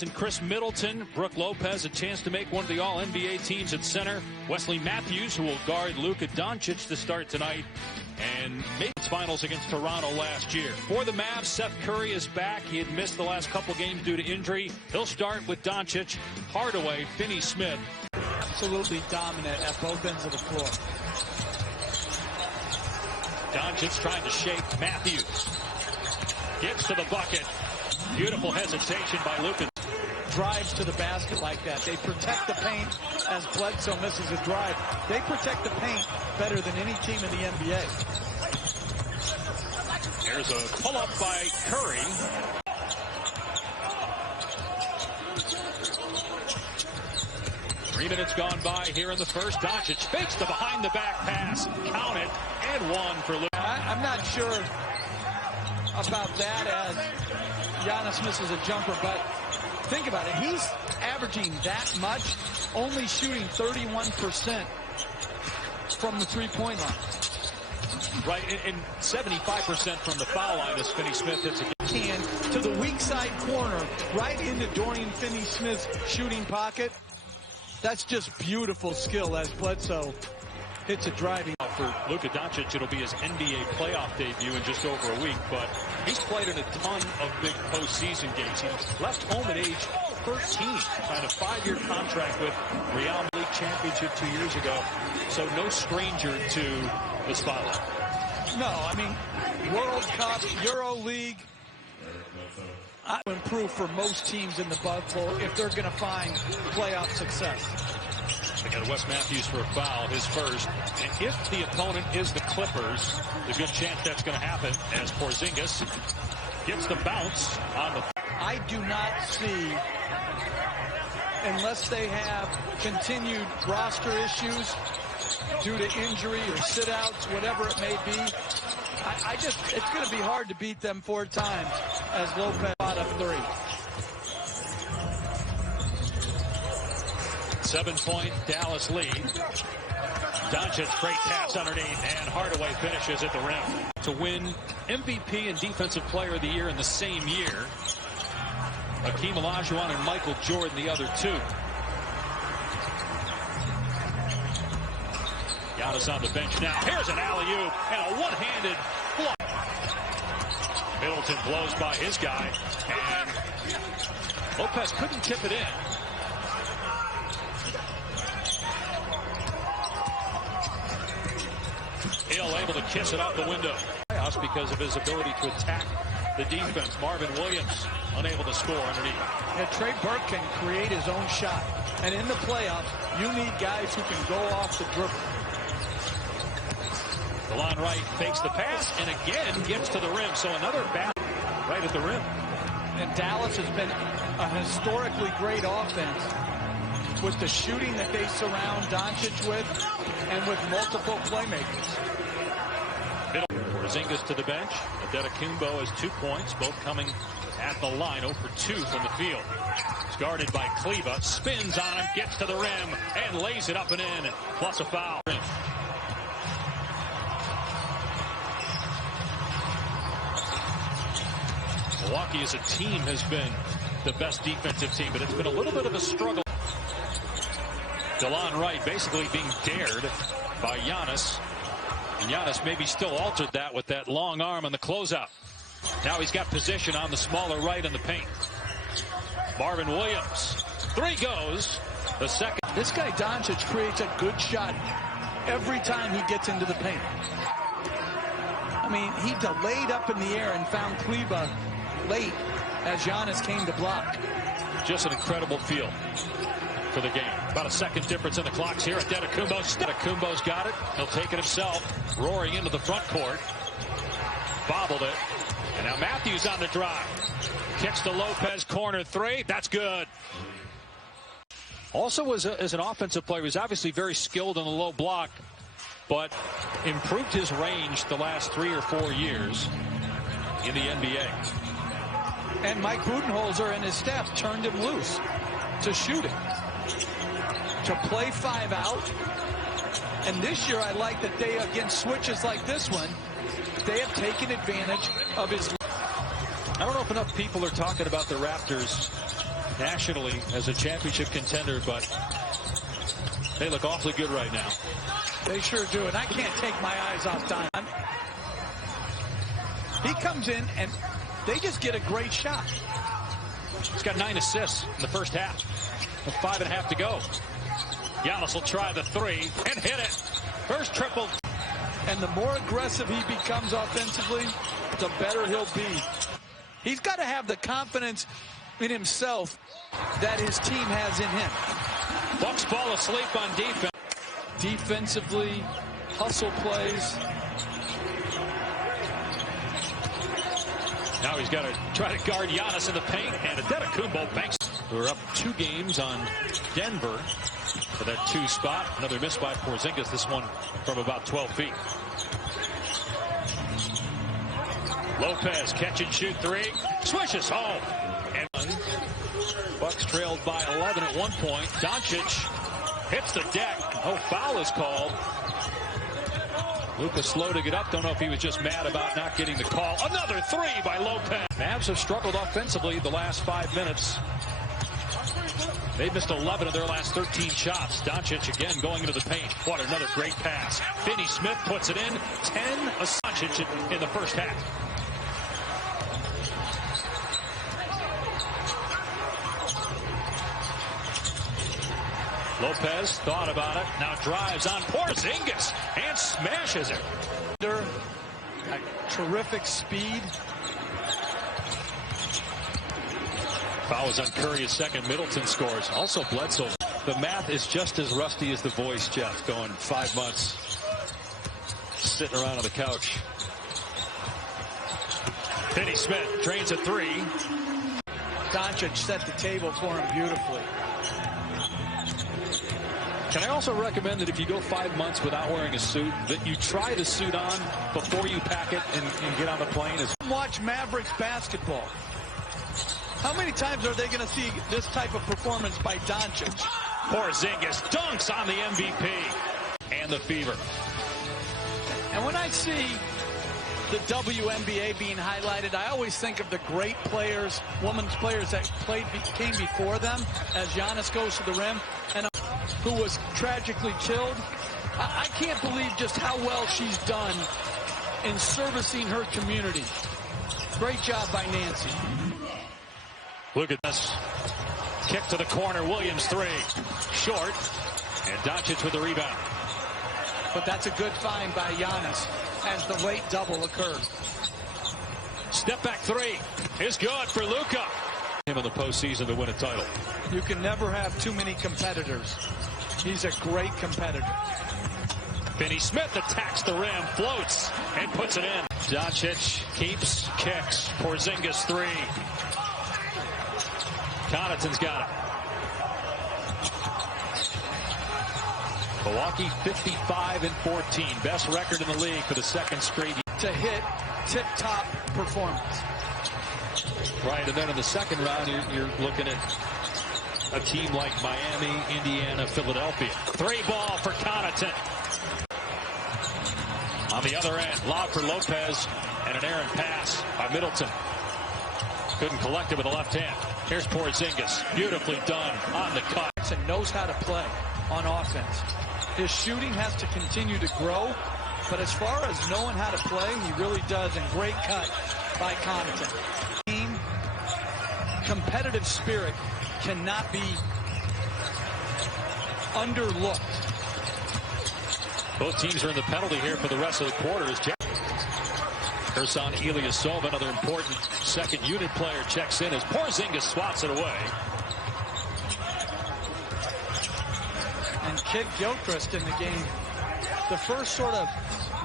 Giannis and Chris Middleton. Brook Lopez a chance to make one of the All-NBA teams at center. Wesley Matthews, who will guard Luka Doncic to start tonight, and made its finals against Toronto last year. For the Mavs, Seth Curry is back. He had missed the last couple games due to injury. He'll start with Doncic, Hardaway, Finney-Smith. Absolutely dominant at both ends of the floor. Doncic trying to shake Matthews. Gets to the bucket. Beautiful hesitation by Luka. Drives to the basket like that. They protect the paint as Bledsoe misses a drive. They protect the paint better than any team in the NBA. There's a pull-up by Curry. Three minutes gone by here in the first. Doncic fakes the behind-the-back pass. Count it, and one for Luka. I'm not sure about that as Giannis misses a jumper, but think about it. He's averaging that much, only shooting 31% from the three-point line. Right, and 75% from the foul line as Finney-Smith hits again. To the weak side corner, right into Dorian Finney-Smith's shooting pocket. That's just beautiful skill as Bledsoe hits a driving. For Luka Doncic, it'll be his NBA playoff debut in just over a week, but he's played in a ton of big postseason games. He left home at age 13, signed a 5-year contract with Real League Championship 2 years ago, so no stranger to the spotlight. No, I mean, World Cup, Euro League, improve for most teams in the bubble if they're going to find playoff success. They got Wes Matthews for a foul, his first. And if the opponent is the Clippers, there's a good chance that's going to happen as Porzingis gets the bounce on the... I do not see, unless they have continued roster issues due to injury or sit-outs, whatever it may be, it's going to be hard to beat them 4 times as Lopez out of 3. 7-point Dallas lead. Doncic, great pass underneath, and Hardaway finishes at the rim. To win MVP and Defensive Player of the Year in the same year. Hakeem Olajuwon and Michael Jordan, the other 2. Giannis on the bench now. Here's an alley-oop and a one-handed block. Middleton blows by his guy, and Lopez couldn't tip it in. Hill able to kiss it out the window. Because of his ability to attack the defense. Marvin Williams unable to score underneath. Yeah, Trey Burke can create his own shot. And in the playoffs, you need guys who can go off the dribble. DeLon Wright fakes the pass and again gets to the rim. So another bat right at the rim. And Dallas has been a historically great offense with the shooting that they surround Doncic with and with multiple playmakers. Porzingis to the bench. Antetokounmpo has 2 points, both coming at the line. 0 for 2 from the field. It's guarded by Kleba. Spins on him, gets to the rim, and lays it up and in. Plus a foul. Milwaukee as a team has been the best defensive team, but it's been a little bit of a struggle. DeLon Wright basically being dared by Giannis. And Giannis maybe still altered that with that long arm on the closeout. Now he's got position on the smaller right in the paint. Marvin Williams. 3 goes. The second. This guy Doncic creates a good shot every time he gets into the paint. I mean, he delayed up in the air and found Kleba late as Giannis came to block. Just an incredible feel for the game. About a second difference in the clocks here. Antetokounmpo's got it. He'll take it himself. Roaring into the front court. Bobbled it. And now Matthews on the drive. Kicks to Lopez. Corner 3. That's good. Also as an offensive player, he's obviously very skilled in the low block, but improved his range the last 3 or 4 years in the NBA. And Mike Budenholzer and his staff turned him loose to shoot it. To play 5 out. And this year I like that they, against switches like this one, they have taken advantage of his... I don't know if enough people are talking about the Raptors nationally as a championship contender, but they look awfully good right now. They sure do, and I can't take my eyes off Don. He comes in, and they just get a great shot. He's got 9 assists in the first half, with 5.5 to go. Giannis will try the 3 and hit it. First triple. And the more aggressive he becomes offensively, the better he'll be. He's got to have the confidence in himself that his team has in him. Bucks fall asleep on defense. Defensively, hustle plays. Now he's got to try to guard Giannis in the paint, and Antetokounmpo banks. We're up 2 games on Denver for that 2 spot. Another miss by Porzingis, this one from about 12 feet. Lopez catch and shoot 3, swishes home. And Bucks trailed by 11 at one point. Doncic hits the deck. No foul is called. Luka slow to get up. Don't know if he was just mad about not getting the call. Another 3 by Lopez. Mavs have struggled offensively the last 5 minutes. They've missed 11 of their last 13 shots. Doncic again going into the paint. What another great pass. Finney Smith puts it in. 10 Doncic in the first half. Lopez thought about it. Now drives on Porzingis and smashes it. Terrific speed. Fouls on Curry, his second. Middleton scores. Also Bledsoe. The math is just as rusty as the voice, Jeff. Going 5 months sitting around on the couch. Finney Smith drains a 3. Doncic set the table for him beautifully. Can I also recommend that if you go 5 months without wearing a suit, that you try the suit on before you pack it and get on the plane? Watch Mavericks basketball. How many times are they going to see this type of performance by Doncic? Porzingis dunks on the MVP and the fever. And when I see the WNBA being highlighted, I always think of the great players, women's players that came before them as Giannis goes to the rim, and who was tragically killed. I can't believe just how well she's done in servicing her community. Great job by Nancy. Look at this. Kick to the corner. Williams 3. Short. And Doncic with the rebound. But that's a good find by Giannis as the late double occurred. Step back 3 is good for Luka. Him in the postseason to win a title. You can never have too many competitors. He's a great competitor. Finney Smith attacks the rim, floats, and puts it in. Doncic keeps, kicks. Porzingis 3. Connaughton's got it. Milwaukee 55-14. Best record in the league for the second straight year. To hit tip-top performance. Right, and then in the second round, you're looking at a team like Miami, Indiana, Philadelphia. 3 ball for Connaughton. On the other end, lob for Lopez, and an errant pass by Middleton. Couldn't collect it with the left hand. Here's Porzingis. Beautifully done on the cut. And knows how to play on offense. His shooting has to continue to grow, but as far as knowing how to play, he really does. And great cut by Connaughton. Competitive spirit cannot be underlooked. Both teams are in the penalty here for the rest of the quarters. Ersan Ilyasova, another important second unit player, checks in as Porzingis swats it away. And Kid Gilchrist in the game, the first sort of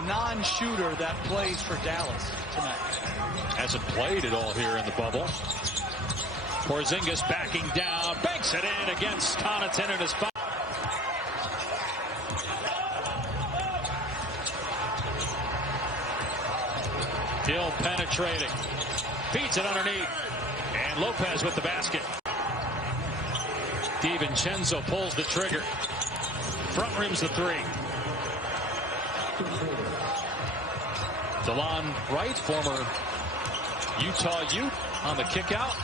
non-shooter that plays for Dallas tonight. Hasn't played at all here in the bubble. Porzingis backing down, banks it in against Connaughton and his foul. Hill penetrating, feeds it underneath, and Lopez with the basket. DiVincenzo pulls the trigger. Front rims the 3. DeLon Wright, former Utah Ute, on the kick out.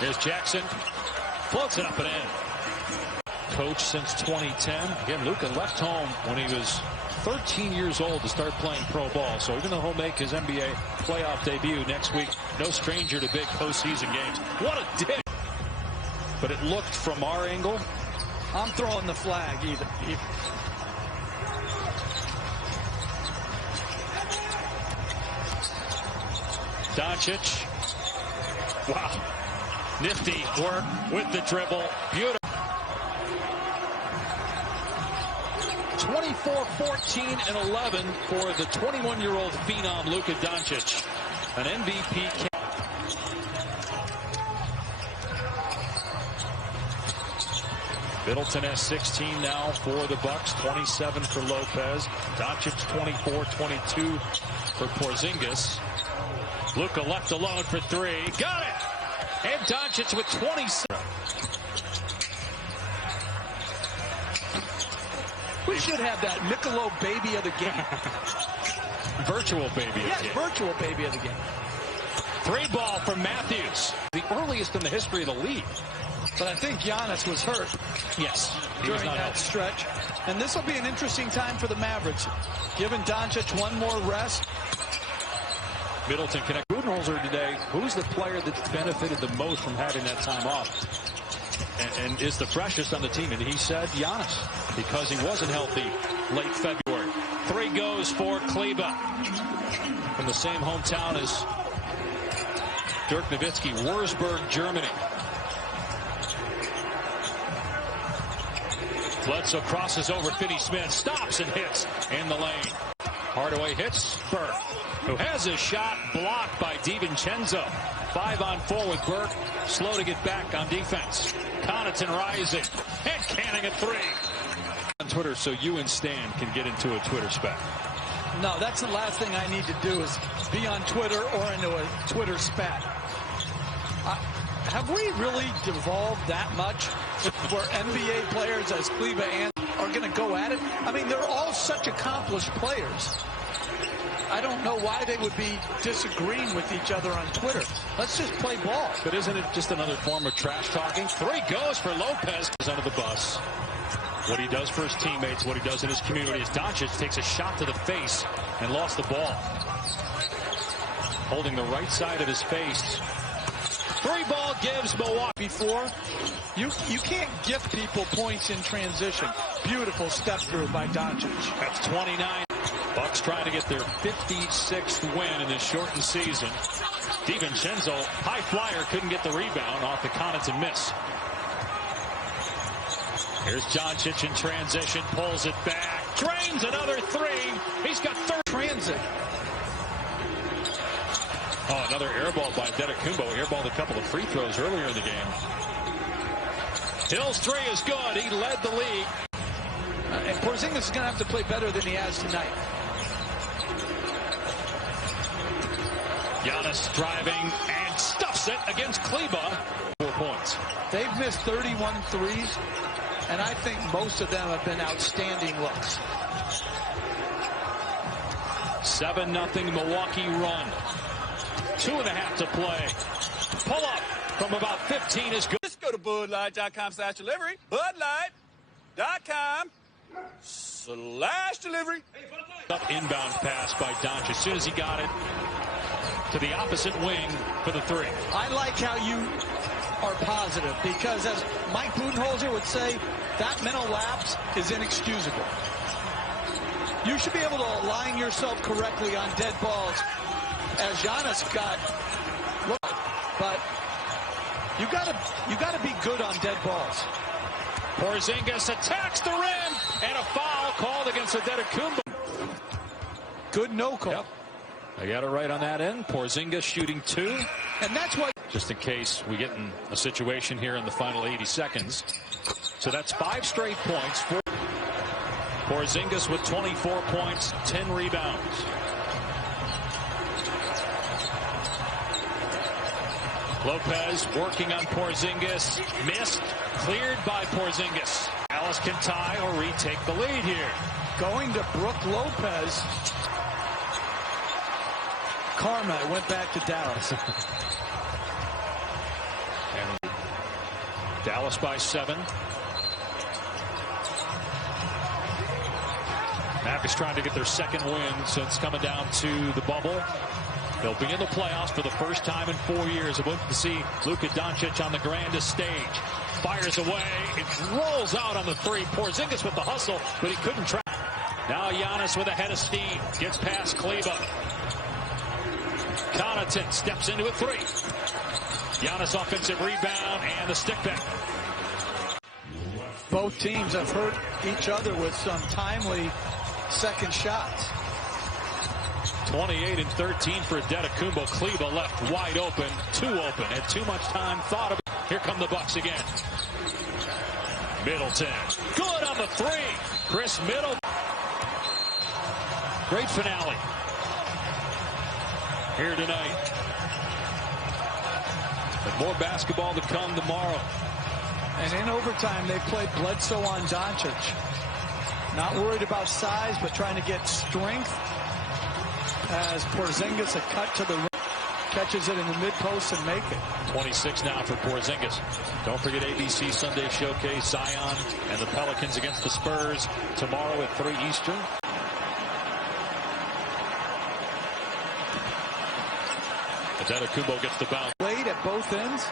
Here's Jackson. Floats it up and in. Coach since 2010. Again, Luka left home when he was 13 years old to start playing pro ball. So even though he'll make his NBA playoff debut next week, no stranger to big postseason games. What a dig! But it looked from our angle. I'm throwing the flag either. Doncic. Wow. Nifty work with the dribble. Beautiful. 24, 14, and 11 for the 21-year-old phenom Luka Doncic. An MVP. Middleton has 16 now for the Bucks, 27 for Lopez. Doncic 24, 22 for Porzingis. Luka left alone for three. Got it! And Doncic with 27. We should have that Michelob baby of the game. Virtual baby of the game. Yes, virtual baby of the game. Three ball from Matthews. The earliest in the history of the league. But I think Giannis was hurt. Yes, during that stretch. And this will be an interesting time for the Mavericks. Giving Doncic one more rest. Middleton connect. Budenholzer today. Who's the player that benefited the most from having that time off? And is the freshest on the team? And he said Giannis, because he wasn't healthy late February. Three goes for Kleba. From the same hometown as Dirk Nowitzki, Wurzburg, Germany. Bledsoe crosses over Finney-Smith, stops and hits in the lane. Hardaway hits Burke, who has his shot blocked by DiVincenzo. 5-on-4 with Burke, slow to get back on defense. Connaughton rising, and Canning a three. On Twitter, so you and Stan can get into a Twitter spat. No, that's the last thing I need to do is be on Twitter or into a Twitter spat. Have we really devolved that much where NBA players as Kleba and are going to go at it? I mean, they're all such accomplished players. I don't know why they would be disagreeing with each other on Twitter. Let's just play ball. But isn't it just another form of trash talking? Three goes for Lopez. He's under the bus. What he does for his teammates, what he does in his community, as Doncic takes a shot to the face and lost the ball. Holding the right side of his face. Three ball gives Milwaukee. Before, you can't give people points in transition. Beautiful step through by Doncic. That's 29. Bucks trying to get their 56th win in this shortened season. DiVincenzo, high flyer, couldn't get the rebound off the Connaughton miss. Here's Doncic in transition, pulls it back, drains another three. He's got third transit. Oh, another air ball by Antetokounmpo. Airballed a couple of free throws earlier in the game. Hill's three is good. He led the league. And Porzingis is going to have to play better than he has tonight. Giannis driving and stuffs it against Kleba. 4 points. They've missed 31 threes, and I think most of them have been outstanding looks. 7-0 Milwaukee run. 2.5 to play. Pull up from about 15 is good. Just go to BudLight.com/delivery. BudLight.com/delivery. Up inbound pass by Doncic. As soon as he got it to the opposite wing for the three. I like how you are positive because, as Mike Budenholzer would say, that mental lapse is inexcusable. You should be able to align yourself correctly on dead balls, as Giannis got. But you gotta be good on dead balls. Porzingis attacks the rim, and a foul called against Antetokounmpo. Good no call. Yep. I got it right on that end. Porzingis shooting two. And that's why. Just in case we get in a situation here in the final 80 seconds. So that's 5 straight points. Porzingis with 24 points, 10 rebounds. Lopez working on Porzingis. Missed. Cleared by Porzingis. Dallas can tie or retake the lead here. Going to Brook Lopez. Karma went back to Dallas. And Dallas by 7. Mavericks trying to get their second win since coming down to the bubble. They'll be in the playoffs for the first time in 4 years. We're going to see Luka Doncic on the grandest stage. Fires away. It rolls out on the three. Porzingis with the hustle, but he couldn't track. Now Giannis with a head of steam. Gets past Kleber. Connaughton steps into a three. Giannis offensive rebound and the stick back. Both teams have hurt each other with some timely second shots. 28 and 13 for Antetokounmpo. Kleber left wide open. Too open. Had too much time. Thought of it. Here come the Bucks again. Middleton. Good on the three. Chris Middleton. Great finale here tonight. But more basketball to come tomorrow. And in overtime, they played Bledsoe on Doncic. Not worried about size, but trying to get strength. As Porzingis a cut to the rim, catches it in the mid-post and make it. 26 now for Porzingis. Don't forget ABC Sunday Showcase, Zion and the Pelicans against the Spurs tomorrow at 3 Eastern. Antetokounmpo gets the bounce. Played at both ends.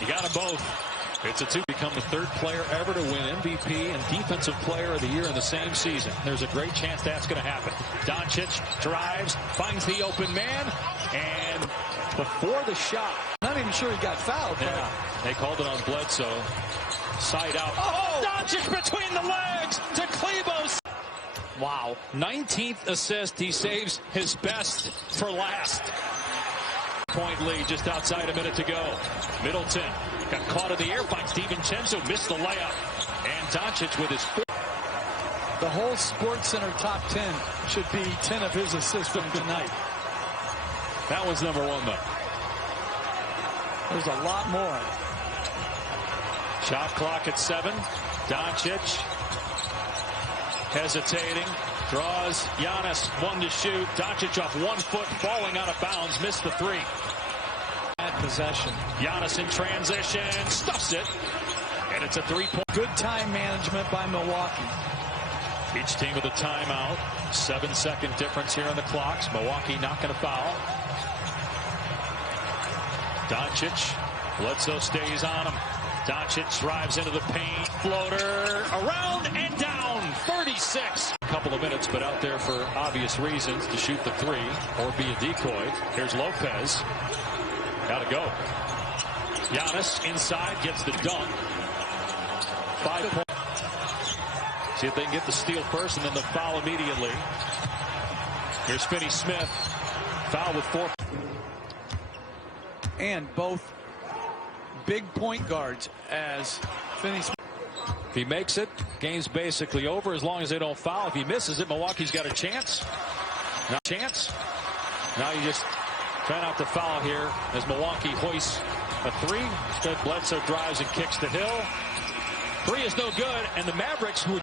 You got them both. It's a two. Become the third player ever to win MVP and Defensive Player of the Year in the same season. There's a great chance that's going to happen. Doncic drives, finds the open man, and before the shot. Not even sure he got fouled. Yeah, they called it on Bledsoe. Side out. Oh! Doncic between the legs to Klebos. Wow. 19th assist. He saves his best for last. Point lead just outside a minute to go. Middleton got caught in the air, finds DiVincenzo, missed the layup. And Doncic with his foot. The whole Sports Center top 10 should be 10 of his assists from tonight. That was number 1, though. There's a lot more. Shot clock at 7. Doncic hesitating. Draws Giannis, 1 to shoot. Doncic off 1 foot, falling out of bounds, missed the 3. Bad possession. Giannis in transition, stuffs it, and it's a 3-point. Good time management by Milwaukee. Each team with a timeout. 7-second difference here on the clocks. Milwaukee not going to foul. Doncic, Bledsoe stays on him. Doncic drives into the paint. Floater around and down. 36. A couple of minutes, but out there for obvious reasons to shoot the 3 or be a decoy. Here's Lopez. Gotta go. Giannis inside gets the dunk. 5 points. See if they can get the steal first and then the foul immediately. Here's Finney-Smith. Foul with 4. And both big point guards as Finney-Smith. If he makes it, game's basically over as long as they don't foul. If he misses it, Milwaukee's got a chance. Now you just try not to foul here as Milwaukee hoists a 3. Instead, Bledsoe drives and kicks the hill. 3 is no good, and the Mavericks who would